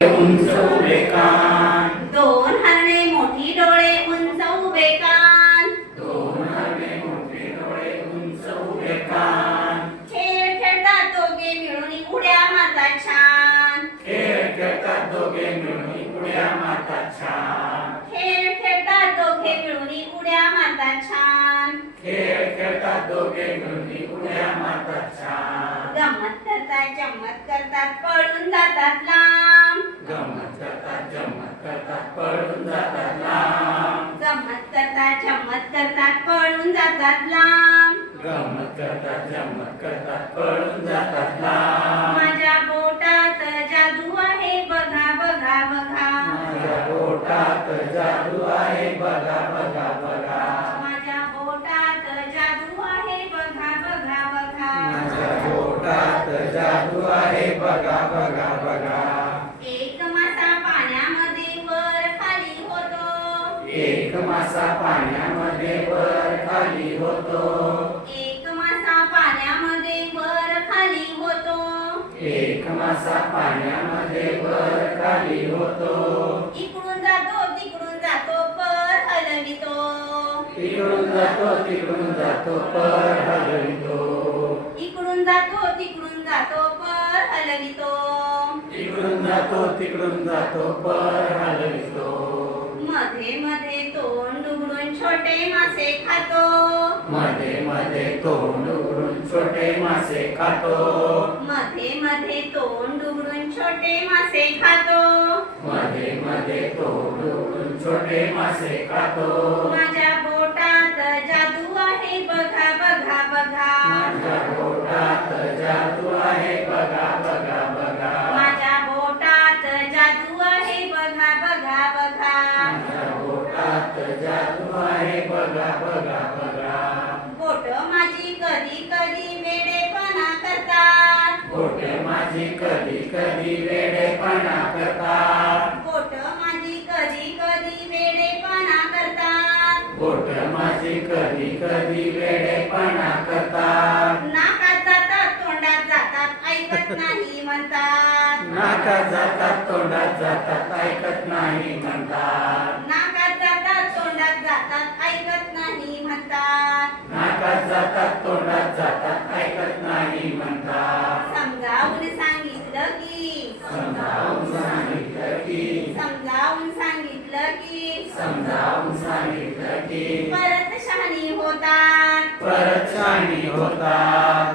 उंच उभे कान, दोन हरणे मोठी डोळे उंच उभे कान, दोन हरणे मोठे डोळे उंच उभे कान, खेळ खेळतात दोघे मिळून उड्या मारतात छान, खेळ खेळतात दोघे मिळून उड्या मारतात छान, खेळ खेळतात दोघे मिळून उड्या मारतात छान, खेळ खेळतात दोघे मिळून उड्या मारतात छान, गंमत करतात पळून जातात लांब, गंमत करतात पळून जातात लांब, गंमत करतात पळून जातात लांब, गंमत करतात पळून जातात लांब, माझ्या बोटात जादू आहे बघा बघा बघा, माझ्या बोटात जादू आहे बघा बघा बघा, माझ्या बोटात जादू आहे बघा बघा बघा, माझ्या बोटात जादू आहे बघा बघा बघा, एक मासा पाण्यामध्ये वर खाली होतो, एक मासा पाण्यामध्ये वर खाली होतो, एक मासा पाण्यामध्ये वर खाली होतो, एक मासा पाण्यामध्ये वर खाली होतो, इकडून जातो पर हलवितो, तिकडून जातो पर हलवितो, इकडून जातो पर हलवितो, तिकडून जातो पर हलवितो, मध्ये मध्ये तोंड उघडून छोटे मासे खातो, मध्ये मध्ये तोंड उघडून छोटे मासे खातो, मध्ये मध्ये तोंड उघडून छोटे मासे खातो, मध्ये मध्ये तोंड उघडून छोटे मासे खातो, माझ्या बोटात जादू आहे बघा बघा बघा, माझ्या बोटात जादू आहे बघा बघा बघा, माझ्या बोटात जादू आहे बघा बघा बघा, माझ्या बोटात जादू आहे बघा बघा बघा, बोट माझी कधी कधी वेडेपणा करतात, बोट माझी कधी कधी वेडेपणा करतात, बोट माझी कधी कधी वेडेपणा करतात, बोट माझी कधी कधी वेडेपणा करतात, नाकात जातात तोंडात जातात ऐकत नाही म्हणतात, नाकात जातात तोंडात जातात ऐकत नाही म्हणतात, नाकात जातात तोंडात जातात ऐकत नाही म्हणतात, नाकात जातात तोंडात जातात ऐकत नाही म्हणतात, समजावून सांगितलं की समजावून सांगितलं की समजावून सांगितलं की समजावून सांगितलं की परत शहाणी होतात, परत शहाणी होतात,